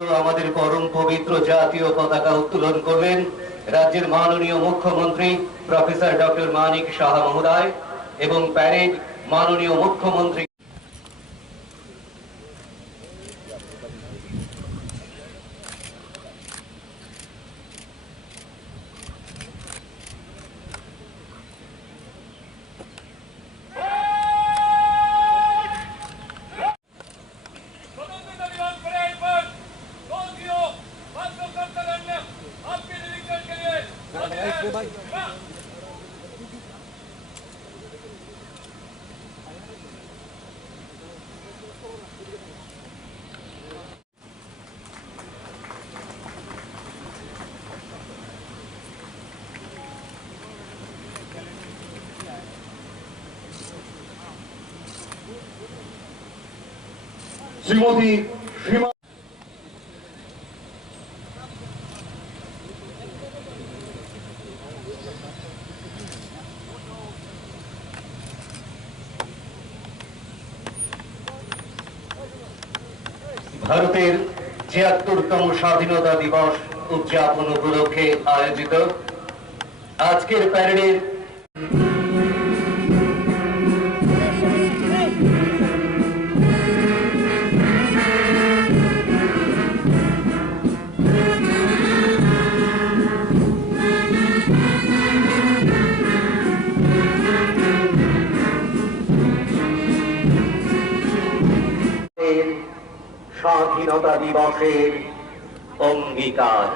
আমাদের পরম পবিত্র জাতীয় পতাকা উত্তোলন করবেন রাজ্যের মাননীয় মুখ্যমন্ত্রী প্রফেসর ডক্টর মানিক সাহা মহোদয় এবং প্যারেড মাননীয় মুখ্যমন্ত্রী শ্রীমতী ভারতের ৭৬তম স্বাধীনতা দিবস উদযাপন উপলক্ষে আয়োজিত আজকের প্যারেডের স্বাধীনতা দিবসের অঙ্গীকার।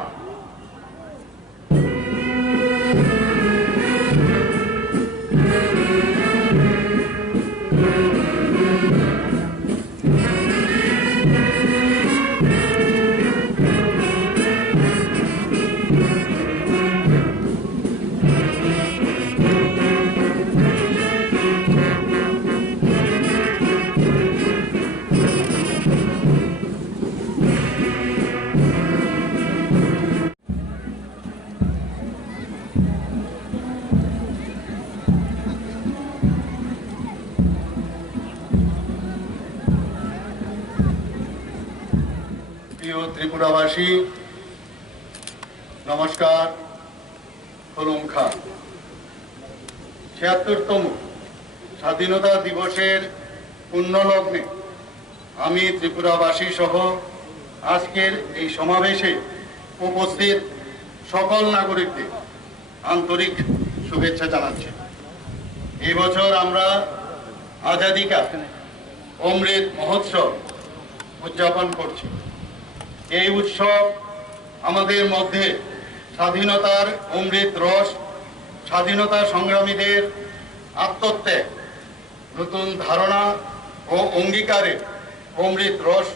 প্রিয় ত্রিপুরাবাসী, নমস্কার। হলুমখা ৭৬তম স্বাধীনতা দিবসের পুণ্যলগ্নে আমি ত্রিপুরাবাসী সহ আজকের এই সমাবেশে উপস্থিত সকল নাগরিকদের আন্তরিক শুভেচ্ছা জানাচ্ছি। এই বছর আমরা আজাদী কা অমৃত মহোৎসব উদযাপন করছি। এই উৎসব আমাদের মধ্যে স্বাধীনতার অমৃত রস, স্বাধীনতা সংগ্রামীদের আত্মত্যাগ, নতুন ধারণা ও অঙ্গীকারে অমৃত রস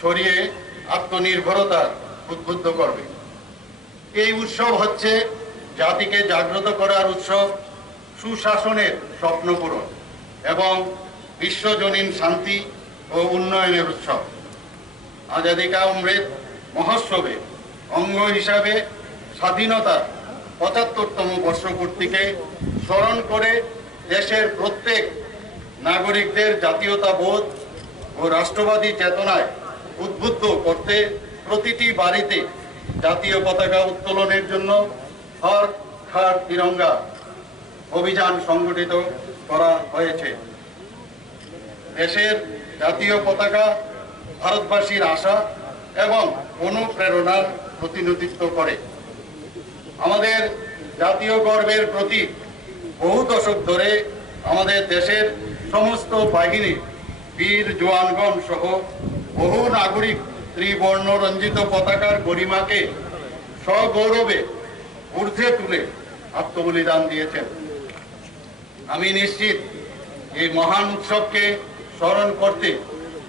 ছড়িয়ে আত্মনির্ভরতার উদ্বুদ্ধ করবে। এই উৎসব হচ্ছে জাতিকে জাগ্রত করার উৎসব, সুশাসনের স্বপ্ন পূরণ এবং বিশ্বজনীন শান্তি ও উন্নয়নের উৎসব। আজাদী কা অমৃত মহোৎসবে অঙ্গ হিসাবে স্বাধীনতার ৭৫তম বর্ষপূর্তিকে স্মরণ করে দেশের প্রত্যেক নাগরিকদের জাতীয়তাবোধ ও রাষ্ট্রবাদী চেতনায় উদ্বুদ্ধ করতে প্রতিটি বাড়িতে জাতীয় পতাকা উত্তোলনের জন্য হর ঘর তিরঙ্গা অভিযান সংগঠিত করা হয়েছে। দেশের জাতীয় পতাকা ভারতবাসীর আশা এবং অনুপ্রেরণার প্রতিনিধিত্ব করে। আমাদের জাতীয় গর্বের প্রতীক। বহু দশক ধরে আমাদের দেশের সমস্ত বাহিনীর বীর জওয়ানগণ সহ বহু নাগরিক ত্রিবর্ণ রঞ্জিত পতাকার গরিমাকে সগৌরবে ঊর্ধ্বে তুলে আত্মবলিদান দিয়েছেন। আমি নিশ্চিত এই মহান উৎসবকে স্মরণ করতে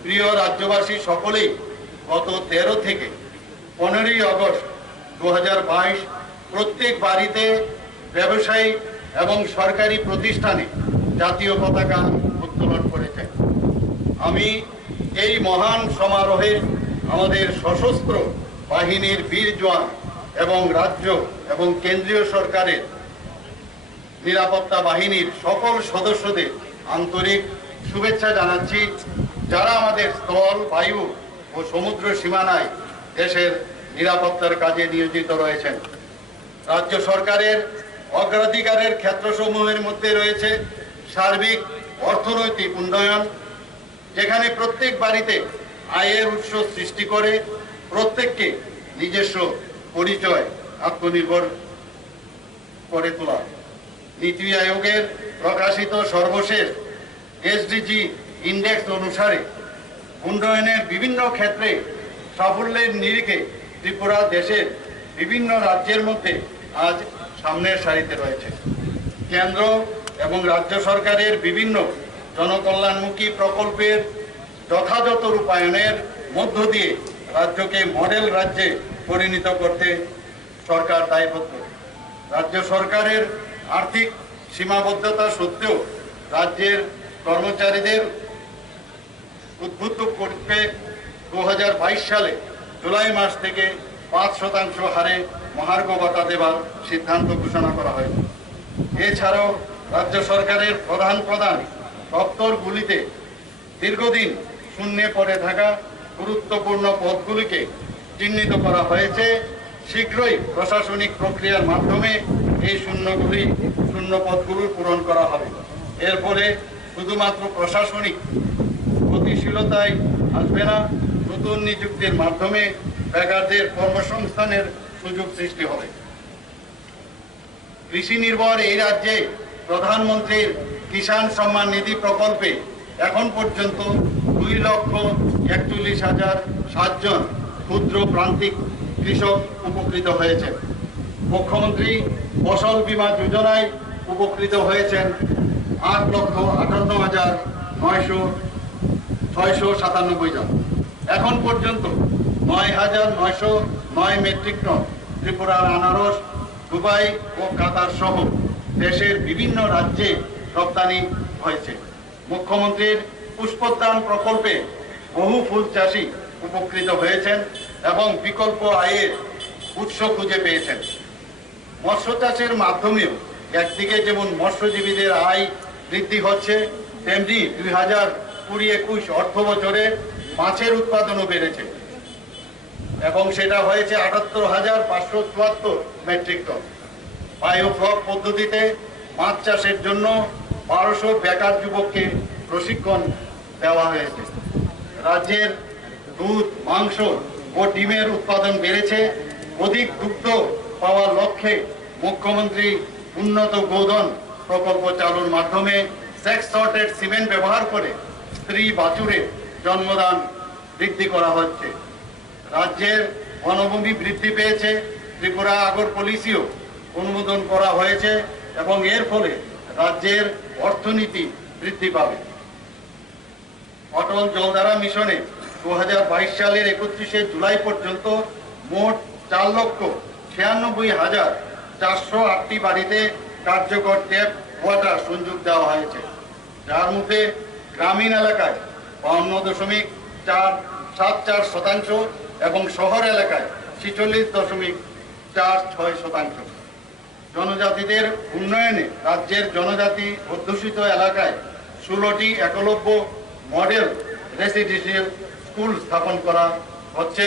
প্রিয় রাজ্যবাসী সকলেই গত ১৩ থেকে ১৫ই আগস্ট ২০২২ প্রত্যেক বাড়িতে, ব্যবসায়িক এবং সরকারি প্রতিষ্ঠানে জাতীয় পতাকা উত্তোলন করেছেন। আমি এই মহান সমারোহে আমাদের সশস্ত্র বাহিনীর বীর জওয়ান এবং রাজ্য এবং কেন্দ্রীয় সরকারের নিরাপত্তা বাহিনীর সকল সদস্যদের আন্তরিক শুভেচ্ছা জানাচ্ছি, যারা আমাদের স্থল, বায়ু ও সমুদ্র সীমানায় দেশের নিরাপত্তার কাজে নিয়োজিত রয়েছেন। রাজ্য সরকারের অগ্রাধিকারের ক্ষেত্রসমূহের মধ্যে রয়েছে সার্বিক অর্থনৈতিক উন্নয়ন, যেখানে প্রত্যেক বাড়িতে আয়ের উৎস সৃষ্টি করে প্রত্যেককে নিজস্ব পরিচয় আত্মনির্ভর করে তোলা। নীতি আয়োগের প্রকাশিত সর্বশেষ এসডিজি ইন্ডেক্স অনুসারে উন্নয়নের বিভিন্ন ক্ষেত্রে সাফল্যের নিরিখে ত্রিপুরা দেশের বিভিন্ন রাজ্যের মধ্যে আজ সামনের সারিতে রয়েছে। কেন্দ্র এবং রাজ্য সরকারের বিভিন্ন জনকল্যাণমুখী প্রকল্পের যথাযথ রূপায়ণের মধ্য দিয়ে রাজ্যকে মডেল রাজ্যে পরিণত করতে সরকার দায়বদ্ধ। রাজ্য সরকারের আর্থিক সীমাবদ্ধতা সত্ত্বেও রাজ্যের কর্মচারীদের উদ্বুদ্ধ করতে 2022 সালে জুলাই মাস থেকে 5% হারে মহার্ঘ ভাতা দেওয়ার সিদ্ধান্ত ঘোষণা করা হয়েছে। এছাড়াও রাজ্য সরকারের প্রধান দপ্তরগুলিতে দীর্ঘদিন শূন্যে পড়ে থাকা গুরুত্বপূর্ণ পদগুলিকে চিহ্নিত করা হয়েছে। শীঘ্রই প্রশাসনিক প্রক্রিয়ার মাধ্যমে এই শূন্য পদগুলো পূরণ করা হবে। এর ফলে শুধুমাত্র প্রশাসনিক গতিশীলতায় আসবে না, নতুন নিযুক্তির মাধ্যমে বেকারদের কর্মসংস্থানের সুযোগ সৃষ্টি হবে। কৃষি নির্ভর এই রাজ্যে প্রধানমন্ত্রীর কিষাণ সম্মান নিধি প্রকল্পে এখন পর্যন্ত 2,41,007 জন ক্ষুদ্র প্রান্তিক কৃষক উপকৃত হয়েছে। মুখ্যমন্ত্রী ফসল বীমা যোজনায় উপকৃত হয়েছেন 8,58,997 জন। এখন পর্যন্ত 9,909 মেট্রিক টন ত্রিপুরার আনারস দুবাই ও কাতার সহ দেশের বিভিন্ন রাজ্যে রপ্তানি হয়েছে। মুখ্যমন্ত্রীর পুষ্পোদ্যান প্রকল্পে বহু ফুল চাষি উপকৃত হয়েছেন এবং বিকল্প আয়ের উৎস খুঁজে পেয়েছেন। মৎস্য চাষের মাধ্যমেও একদিকে যেমন মৎস্যজীবীদের আয় বৃদ্ধি হচ্ছে, তেমনি 2020-21 অর্থ বছরে মাছের উৎপাদনও বেড়েছে এবং সেটা হয়েছে 78,574 মেট্রিক টন। বায়োফ্লক পদ্ধতিতে মাছ চাষের জন্য 1200 বেকার যুবককে প্রশিক্ষণ দেওয়া হয়েছে। রাজ্যের দুধ, মাংস ও ডিমের উৎপাদন বেড়েছে। অধিক দুগ্ধ পাওয়ার লক্ষ্যে মুখ্যমন্ত্রী উন্নত গোধন প্রকল্প চালুর মাধ্যমে সেক্স সর্টেড সিমেন্ট ব্যবহার করে স্ত্রী বাছুরের জন্মদান বৃদ্ধি করা হচ্ছে। রাজ্যের বনভূমি বৃদ্ধি পেয়েছে। ত্রিপুরা আগর পলিসিও অনুমোদন করা হয়েছে এবং এর ফলে রাজ্যের অর্থনীতি বৃদ্ধি পাবে। অটল জলধারা মিশনে 2022 সালের 31শে জুলাই পর্যন্ত মোট 4,96,408টি বাড়িতে কার্যকর ট্যাপ ওয়াটার সংযোগ দেওয়া হয়েছে, যার মধ্যে গ্রামীণ এলাকায় 52.74% এবং শহর এলাকায় 46.46%। জনজাতিদের উন্নয়নে রাজ্যের জনজাতি অধ্যুষিত এলাকায় 16টি একলব্য মডেল রেসিডেন্সিয়াল স্কুল স্থাপন করা হচ্ছে।